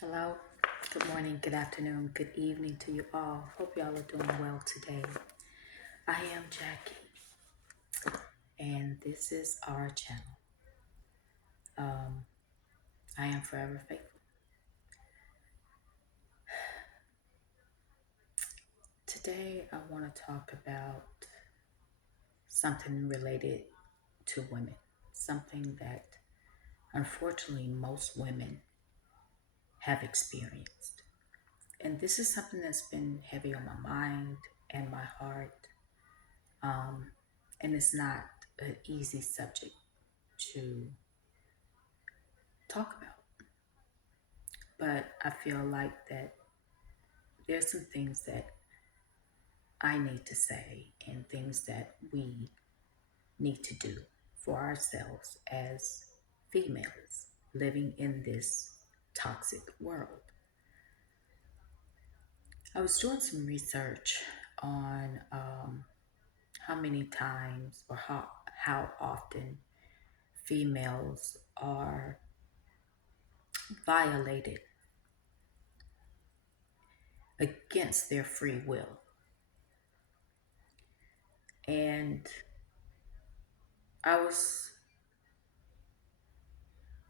Hello, good morning, good afternoon, good evening to you all. Hope y'all are doing well today. I am Jackie, and this is our channel. Um, I am forever faithful. Today, I want to talk about something related to women, something that unfortunately most women have experienced. And this is something that's been heavy on my mind and my heart. Um, and it's not an easy subject to talk about. But I feel like that there's some things that I need to say and things that we need to do for ourselves as females living in this toxic world. I was doing some research on how many times or how often females are violated against their free will. And I was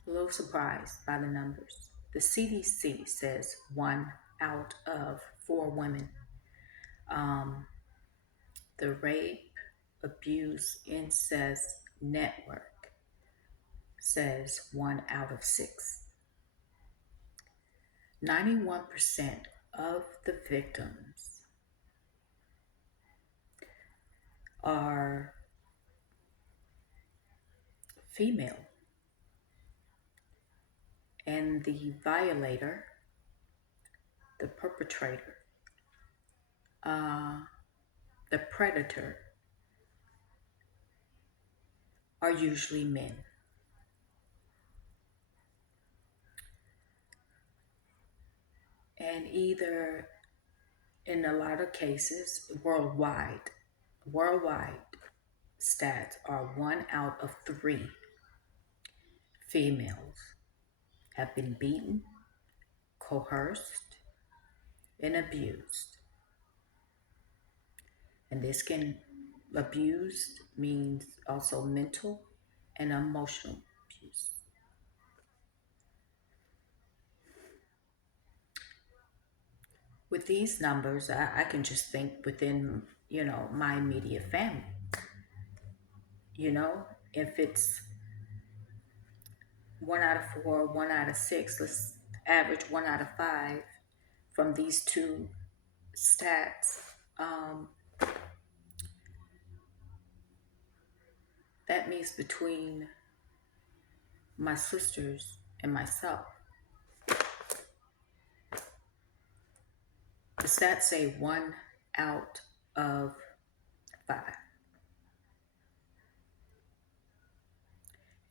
a little surprised by the numbers. The CDC says 1 out of 4 women. Um, the Rape, Abuse, Incest Network says 1 out of 6. 91% of the victims are female, and the violator, the perpetrator, uh, the predator are usually men. And either, in a lot of cases, worldwide stats are 1 out of 3 females have been beaten, coerced, and abused. And this can abused means also mental and emotional abuse. With these numbers, I can just think within, my immediate family. If it's 1 out of 4, 1 out of 6, let's average 1 out of 5 from these two stats. That means between my sisters and myself, the stats say 1 out of 5.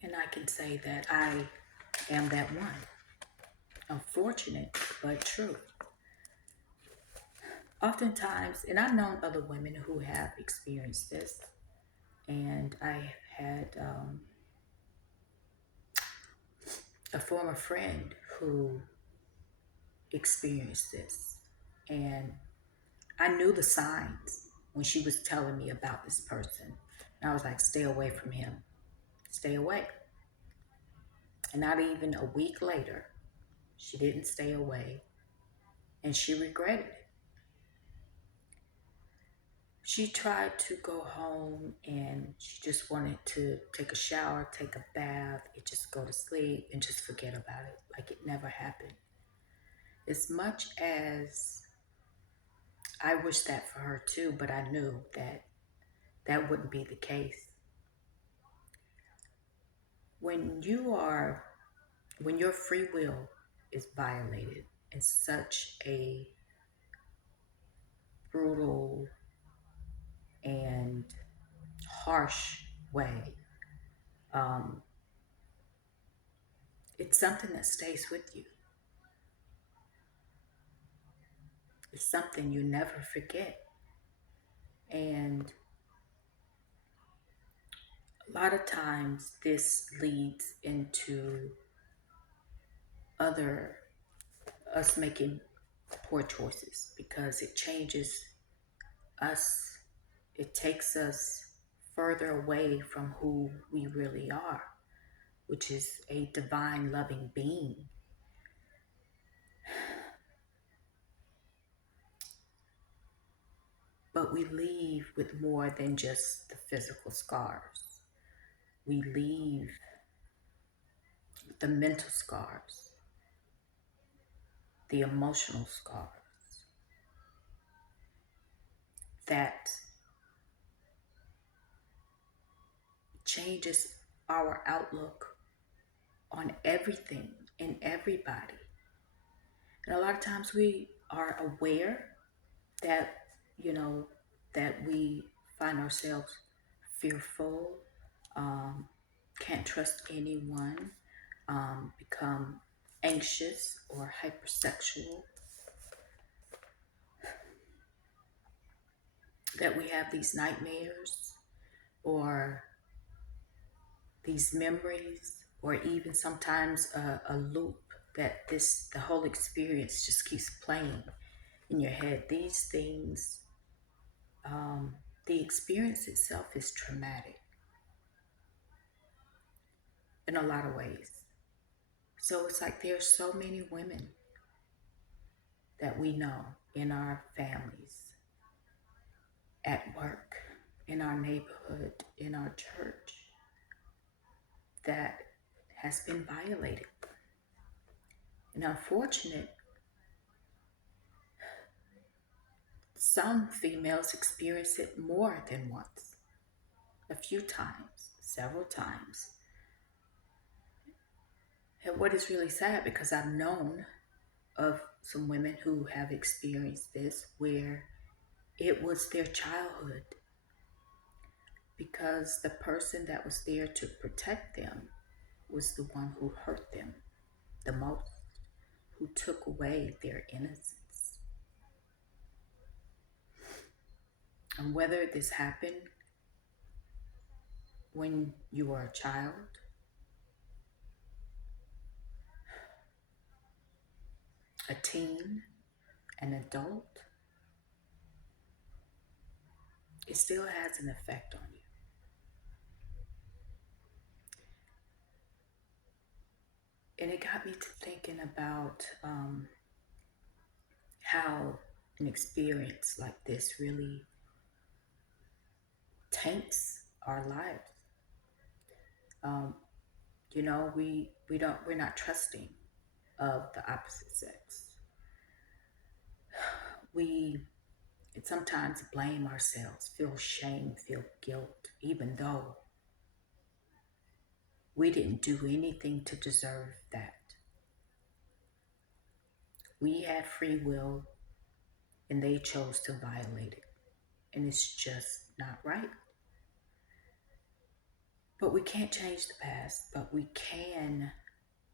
And I can say that I am that one. Unfortunate, but true. Oftentimes, and I've known other women who have experienced this, and I had a former friend who experienced this. And I knew the signs when she was telling me about this person. And I was like, stay away from him. Stay away. And not even a week later, she didn't stay away. And she regretted it. She tried to go home and she just wanted to take a shower, take a bath, and just go to sleep and just forget about it, like it never happened. As much as I wish that for her too, but I knew that that wouldn't be the case. When your free will is violated in such a brutal and harsh way, it's something that stays with you. It's something you never forget. And a lot of times this leads into other us making poor choices, because it changes us. It takes us further away from who we really are, which is a divine, loving being. But we leave with more than just the physical scars. We leave the mental scars, the emotional scars that changes our outlook on everything and everybody. And a lot of times we are aware that, you know, that we find ourselves fearful, um, can't trust anyone, become anxious or hypersexual, that we have these nightmares or these memories, or even sometimes a loop that the whole experience just keeps playing in your head. These things, the experience itself is traumatic in a lot of ways. So it's like there's so many women that we know in our families, at work, in our neighborhood, in our church, that has been violated. And unfortunate, some females experience it more than once, a few times, several times. And what is really sad, because I've known of some women who have experienced this, where it was their childhood, because the person that was there to protect them was the one who hurt them the most, who took away their innocence. And whether this happened when you were a child, a teen, an adult, it still has an effect on you. And it got me to thinking about how an experience like this really taints our lives. You know, we're not trusting of the opposite sex. We sometimes blame ourselves, feel shame, feel guilt, even though we didn't do anything to deserve that. We had free will and they chose to violate it. And it's just not right. But we can't change the past, but we can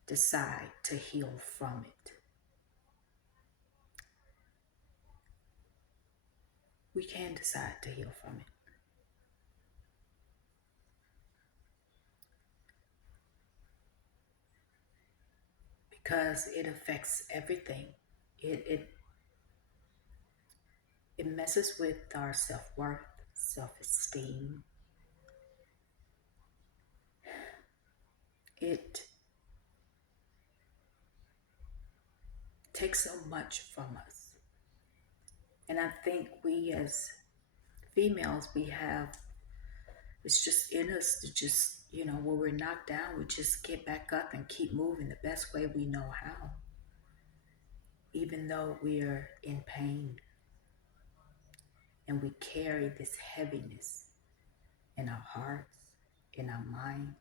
decide to heal from it. We can decide to heal from it. Because it affects everything. It messes with our self-worth, self-esteem. It takes so much from us. And I think we as females, it's just in us to just, when we're knocked down, we just get back up and keep moving the best way we know how. Even though we're in pain and we carry this heaviness in our hearts, in our minds,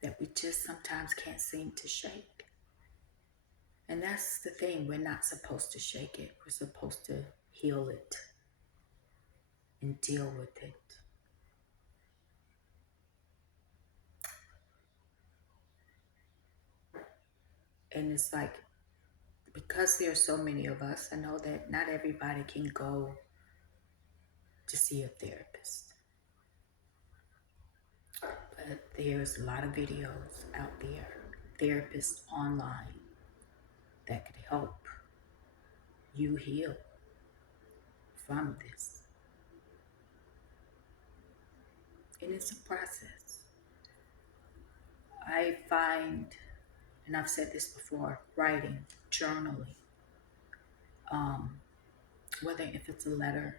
that we just sometimes can't seem to shake. And that's the thing, we're not supposed to shake it. We're supposed to heal it and deal with it. And it's like, because there are so many of us, I know that not everybody can go to see a therapist. But there's a lot of videos out there therapists online that could help you heal from this. And it's a process. I find, and I've said this before, writing, journaling, um, whether if it's a letter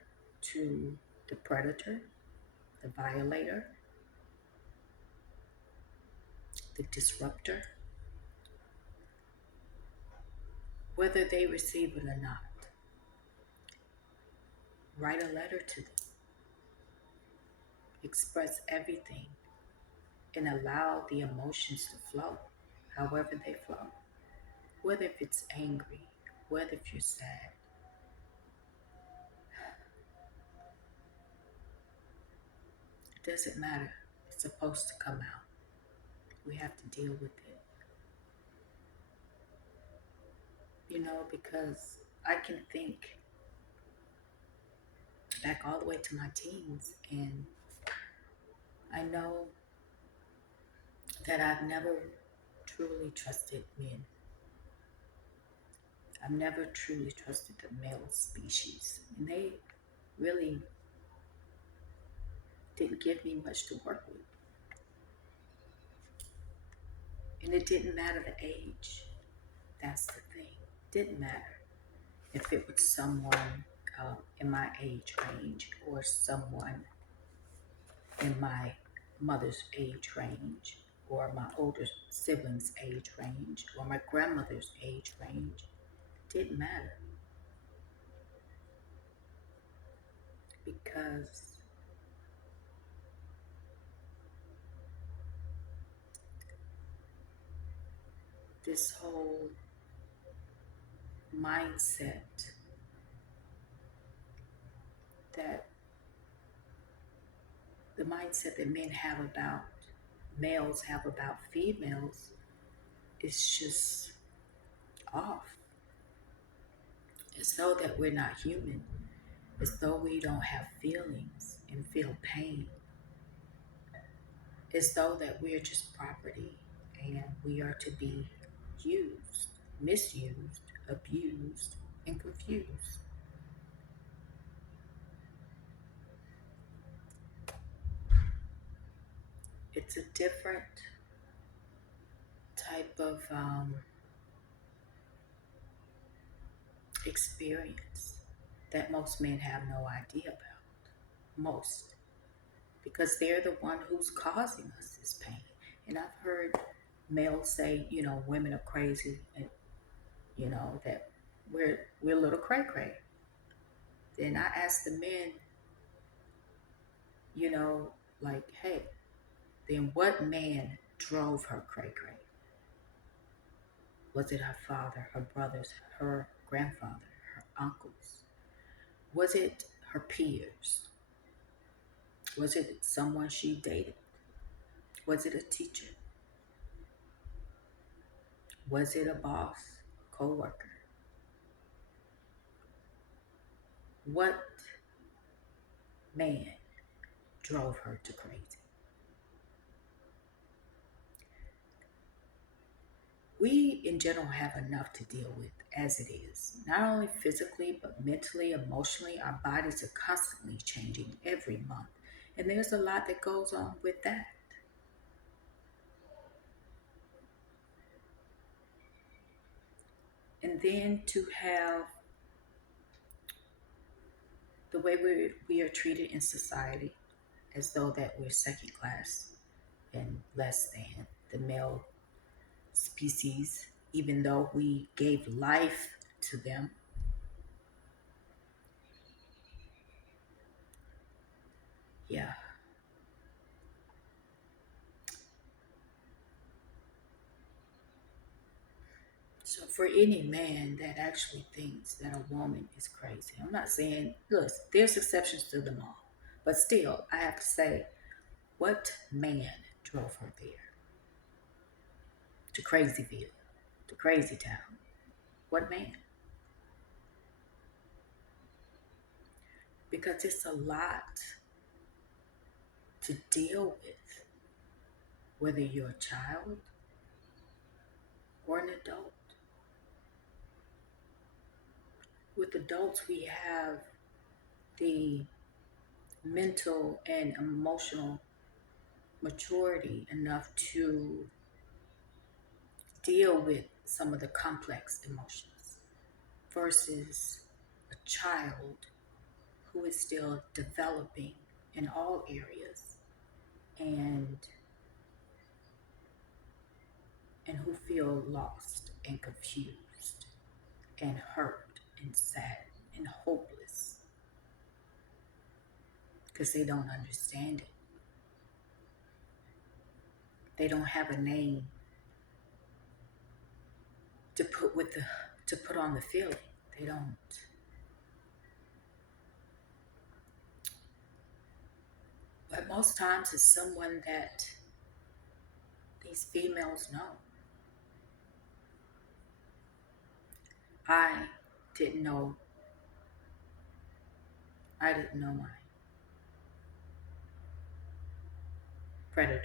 to the predator, the violator, the disruptor, whether they receive it or not, write a letter to them, express everything, and allow the emotions to flow however they flow. Whether if it's angry, whether if you're sad, it doesn't matter. It's supposed to come out. We have to deal with it. Because I can think back all the way to my teens, and I know that I've never truly trusted men. I've never truly trusted the male species. And they really didn't give me much to work with. And it didn't matter the age. That's the thing. It didn't matter if it was someone in my age range or someone in my mother's age range or my older siblings' age range or my grandmother's age range. It didn't matter because this whole mindset that the mindset that men have about males have about females is just off. It's though that we're not human. It's though we don't have feelings and feel pain. It's though that we are just property and we are to be used, misused, abused, and confused. It's a different type of experience that most men have no idea about. Most. Because they're the one who's causing us this pain. And I've heard males say, women are crazy and, that we're a little cray cray. Then I ask the men, you know, like, hey, then what man drove her cray cray? Was it her father, her brothers, her grandfather, her uncles? Was it her peers? Was it someone she dated? Was it a teacher? Was it a boss, co-worker? What man drove her to crazy? We in general have enough to deal with as it is. Not only physically, but mentally, emotionally, our bodies are constantly changing every month. And there's a lot that goes on with that. And then to have the way we are treated in society as though that we're second class and less than the male species, even though we gave life to them. Yeah. So for any man that actually thinks that a woman is crazy, I'm not saying, look, there's exceptions to them all. But still, I have to say, what man drove her there? To Crazyville, to Crazy Town. What man? Because it's a lot to deal with, whether you're a child, or an adult. With adults, we have the mental and emotional maturity enough to deal with some of the complex emotions versus a child who is still developing in all areas and who feel lost and confused and hurt and sad and hopeless because they don't understand it. They don't have a name to put on the feeling. They don't. But most times it's someone that these females know. I didn't know. I didn't know my predator.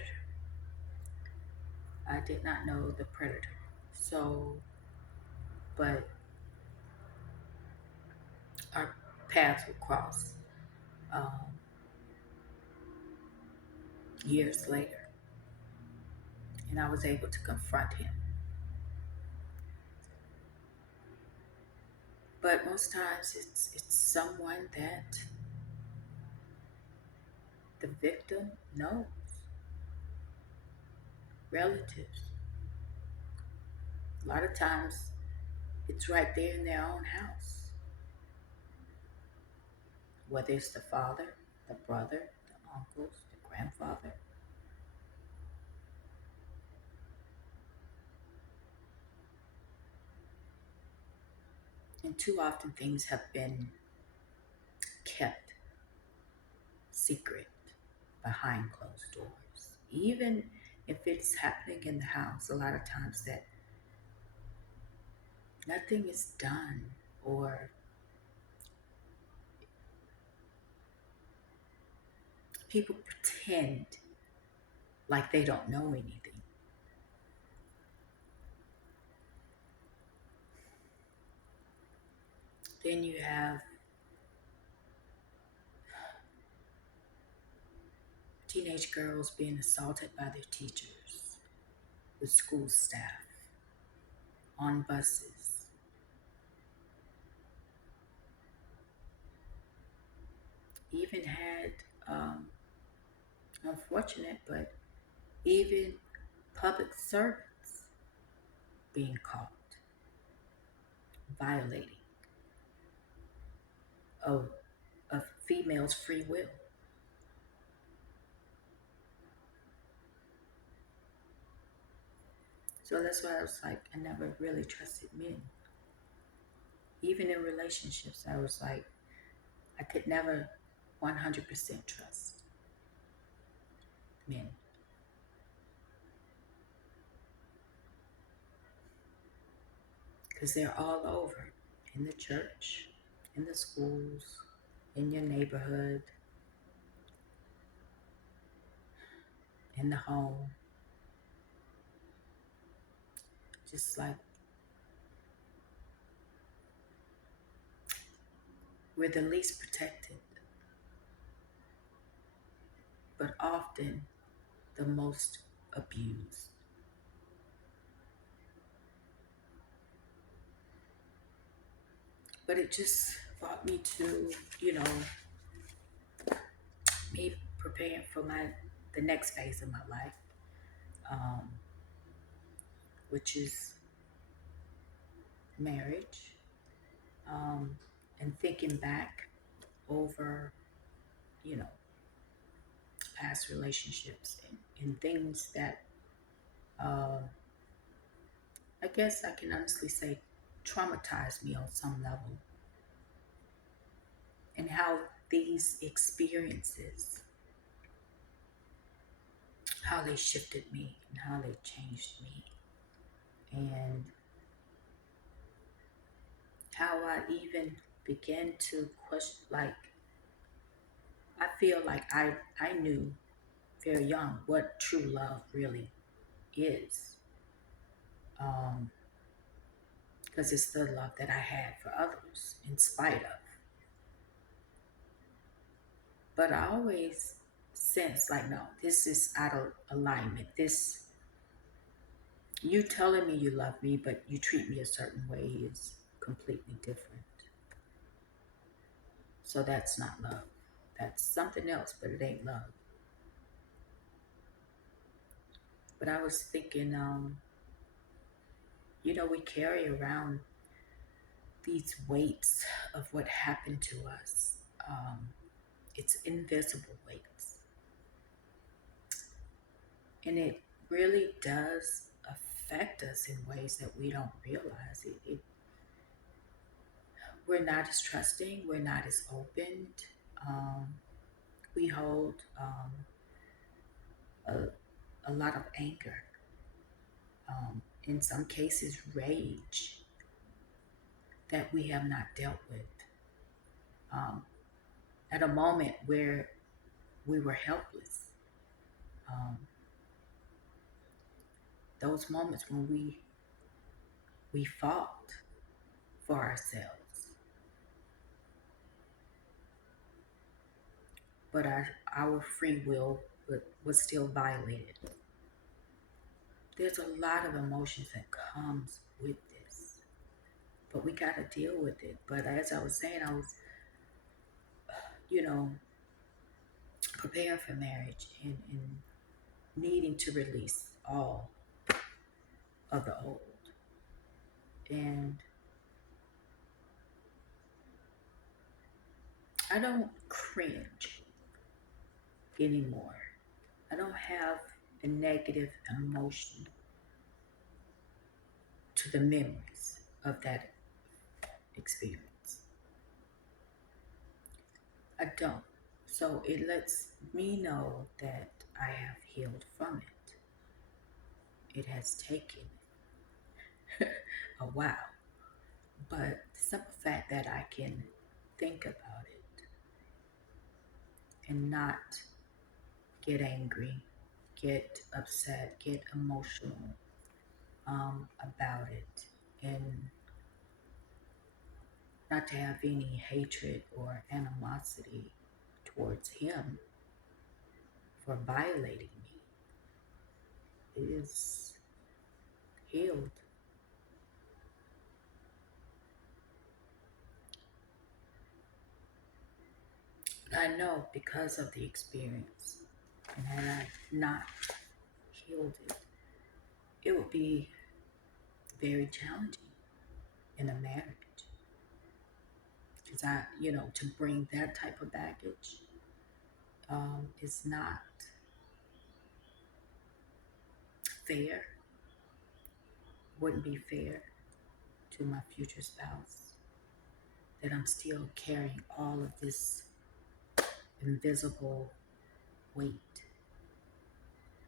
I did not know the predator. So, but our paths would cross um, years later, and I was able to confront him. But most times it's someone that the victim knows, relatives. A lot of times it's right there in their own house, whether it's the father, the brother, the uncles, the grandfather. And too often things have been kept secret behind closed doors. Even if it's happening in the house, a lot of times that nothing is done or people pretend like they don't know anything. Then you have teenage girls being assaulted by their teachers, the school staff, on buses. Even had, unfortunate, but even public servants being caught violating of, of females' free will. So that's why I was like, I never really trusted men. Even in relationships, I was like, I could never 100% trust men because they're all over in the church, in the schools, in your neighborhood, in the home. Just like we're the least protected, but often the most abused. But it just brought me to, me preparing for the next phase of my life, um, which is marriage, and thinking back over, you know, past relationships and things that I guess I can honestly say traumatized me on some level, and how these experiences, how they shifted me and how they changed me, and how I even began to question, like, I feel like I knew very young what true love really is. because it's the love that I had for others in spite of. But I always sense like, no, this is out of alignment. This, you telling me you love me, but you treat me a certain way is completely different. So that's not love. That's something else, but it ain't love. But I was thinking, we carry around these weights of what happened to us. Um, it's invisible weights. And it really does affect us in ways that we don't realize. We're not as trusting, we're not as open. Um, we hold a lot of anger, in some cases, rage that we have not dealt with. Um, at a moment where we were helpless, um, those moments when we fought for ourselves, but our free will was still violated. There's a lot of emotions that comes with this, but we got to deal with it. But as I was saying, I was, you know, preparing for marriage and needing to release all of the old. And I don't cringe anymore. I don't have a negative emotion to the memories of that experience. I don't. So it lets me know that I have healed from it. It has taken a while, but the simple fact that I can think about it and not get angry, get upset, get emotional about it, and not to have any hatred or animosity towards him for violating me is healed. I know because of the experience, and had I not healed it, it would be very challenging in a marriage. Because to bring that type of baggage is not fair, wouldn't be fair to my future spouse, that I'm still carrying all of this invisible weight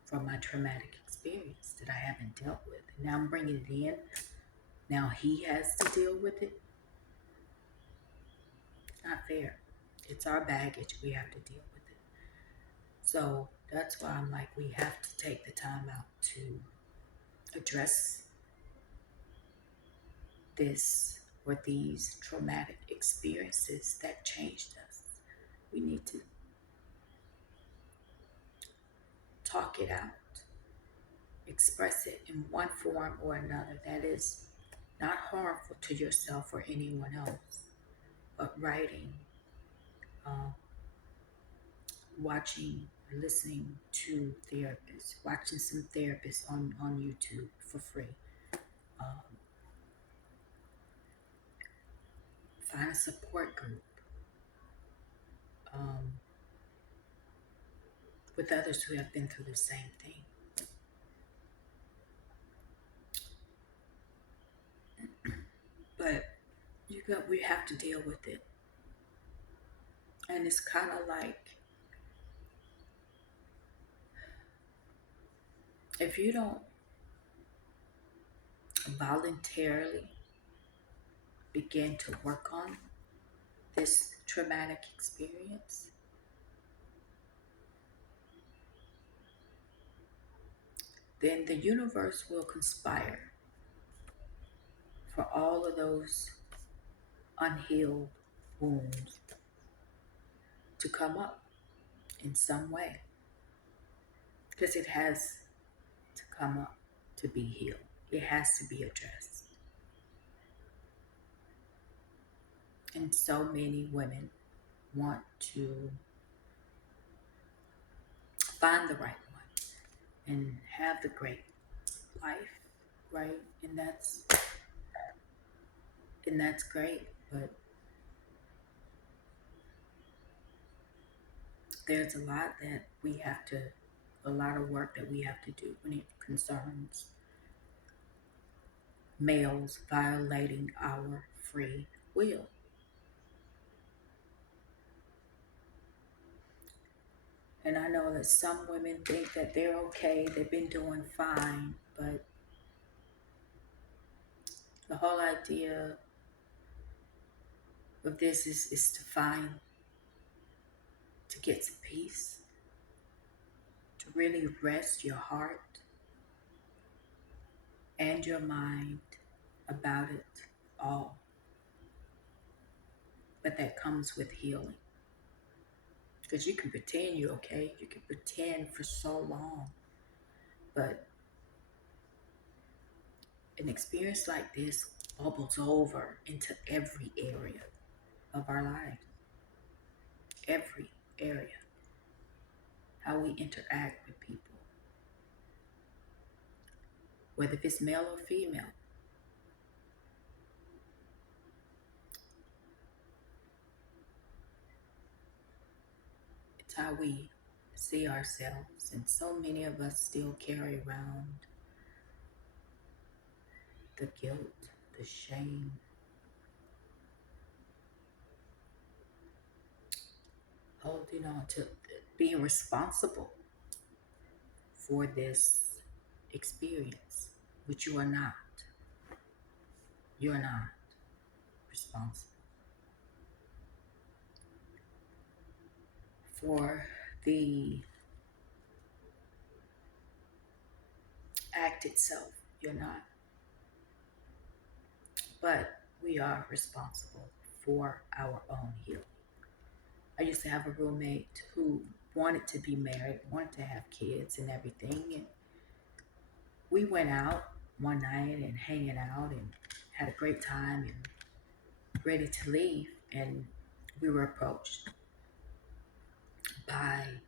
from my traumatic experience that I haven't dealt with. And now I'm bringing it in. Now he has to deal with it. It's not fair. It's our baggage. We have to deal with it. So that's why I'm like, we have to take the time out to address this or these traumatic experiences that changed us. We need to talk it out, express it in one form or another that is not harmful to yourself or anyone else, but writing, uh, watching, listening to therapists, watching some therapists on YouTube for free. Um, Find a support group um, with others who have been through the same thing. But we have to deal with it. And it's kind of like, if you don't voluntarily begin to work on this traumatic experience, then the universe will conspire for all of those unhealed wounds to come up in some way, because it has to come up to be healed. It has to be addressed. And so many women want to find the right one and have the great life, right? And that's great, but there's a lot of work that we have to do when it concerns males violating our free will. And I know that some women think that they're okay, they've been doing fine, but the whole idea of this is to get some peace, to really rest your heart and your mind about it all. But that comes with healing. Because you can pretend you're okay, you can pretend for so long, but an experience like this bubbles over into every area of our lives. Every area. How we interact with people, whether if it's male or female. It's how we see ourselves, and so many of us still carry around the guilt, the shame, holding on to being responsible for this experience, which you are not. You're not responsible for the act itself. You're not. But we are responsible for our own healing. I used to have a roommate who wanted to be married, wanted to have kids and everything. And we went out one night and hanging out and had a great time and ready to leave. And we were approached by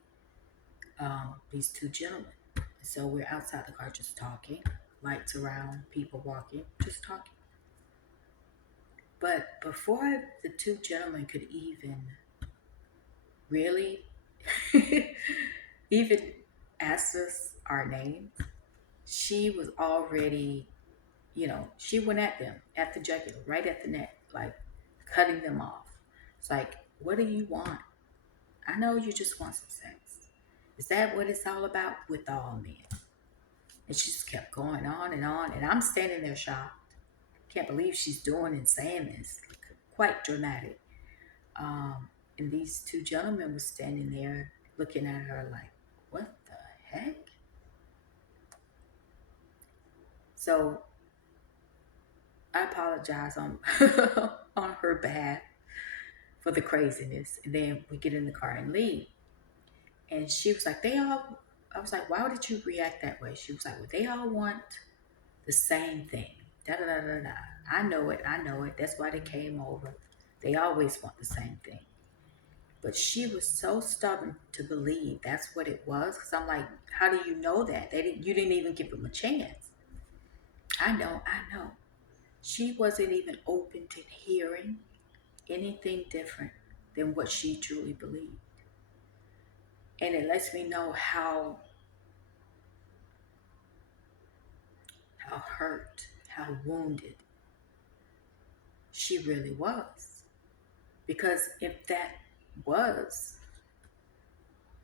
these two gentlemen. So we're outside the car just talking, lights around, people walking, just talking. But before the two gentlemen could even really even ask us our names, she was already, she went at them, at the jugular, right at the neck, like cutting them off. It's like, what do you want? I know you just want some sex. Is that what it's all about with all men? And she just kept going on, and I'm standing there shocked. Can't believe she's doing and saying this. Quite dramatic. And these two gentlemen were standing there looking at her like, what the heck? So I apologize on on her behalf for the craziness. And then we get in the car and leave. And she was like, I was like, why did you react that way? She was like, well, they all want the same thing. Da da da da da. I know it. That's why they came over. They always want the same thing. But she was so stubborn to believe that's what it was. Because I'm like, how do you know that? You didn't even give them a chance. I know. She wasn't even open to hearing anything different than what she truly believed. And it lets me know how hurt, how wounded she really was. Because if that was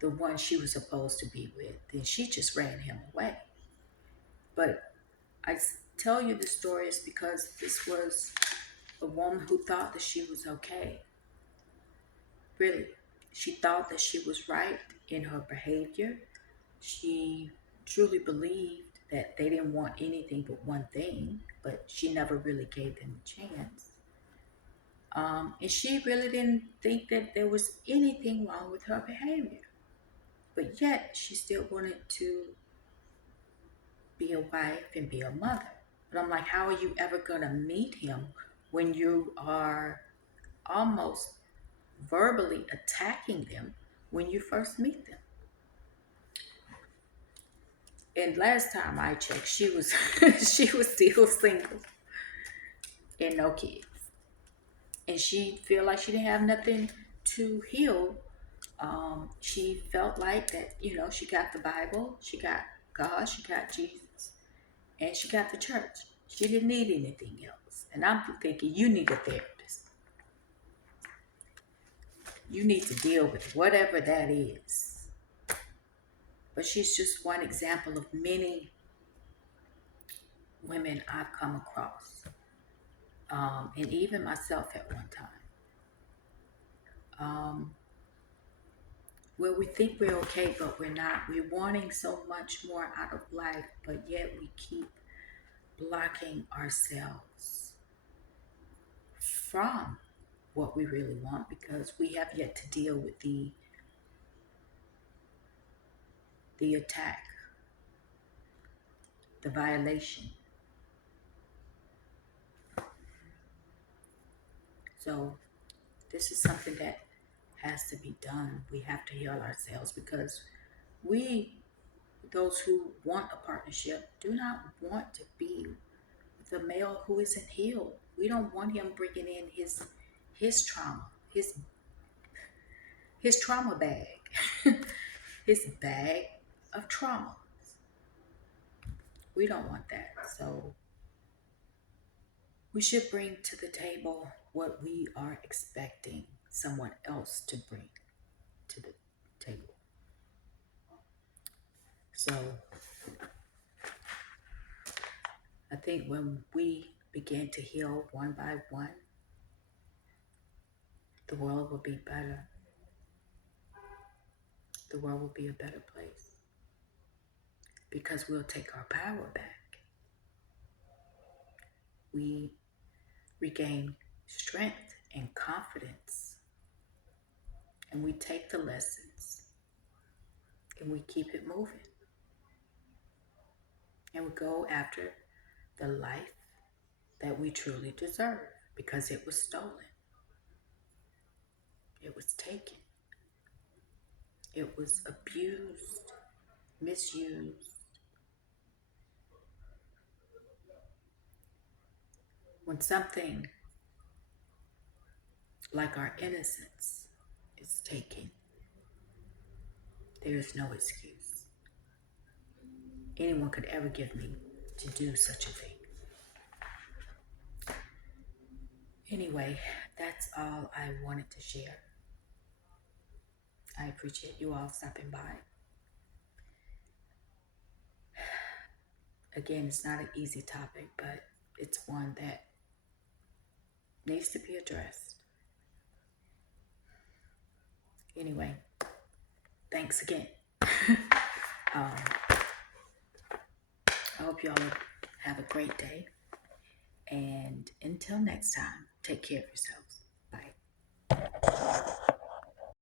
the one she was supposed to be with, then she just ran him away. But I tell you the story is because this was a woman who thought that she was okay. Really. She thought that she was right in her behavior. She truly believed that they didn't want anything but one thing, but she never really gave them a chance. And she really didn't think that there was anything wrong with her behavior. But yet, she still wanted to be a wife and be a mother. But I'm like, how are you ever going to meet him when you are almost verbally attacking them when you first meet them? And last time I checked, she was she was still single and no kids. And she felt like she didn't have nothing to heal. She felt like that, she got the Bible, she got God, she got Jesus, and she got the church. She didn't need anything else. And I'm thinking, you need a therapist. You need to deal with whatever that is. But she's just one example of many women I've come across, and even myself at one time, where we think we're okay, but we're not. We're wanting so much more out of life, but yet we keep blocking ourselves from what we really want because we have yet to deal with the attack, the violation. So this is something that has to be done. We have to heal ourselves because we, those who want a partnership, do not want to be the male who isn't healed. We don't want him bringing in his trauma, his trauma bag, his bag of trauma. We don't want that. So we should bring to the table what we are expecting someone else to bring to the table. So I think when we begin to heal one by one, the world will be better. The world will be a better place because we'll take our power back. We regain strength and confidence, and we take the lessons and we keep it moving. And we go after the life that we truly deserve because it was stolen. It was taken. It was abused, misused. When something like our innocence is taken, there is no excuse anyone could ever give me to do such a thing. Anyway, that's all I wanted to share. I appreciate you all stopping by. Again, it's not an easy topic, but it's one that needs to be addressed. Anyway, thanks again. I hope you all have a great day. And until next time, take care of yourself.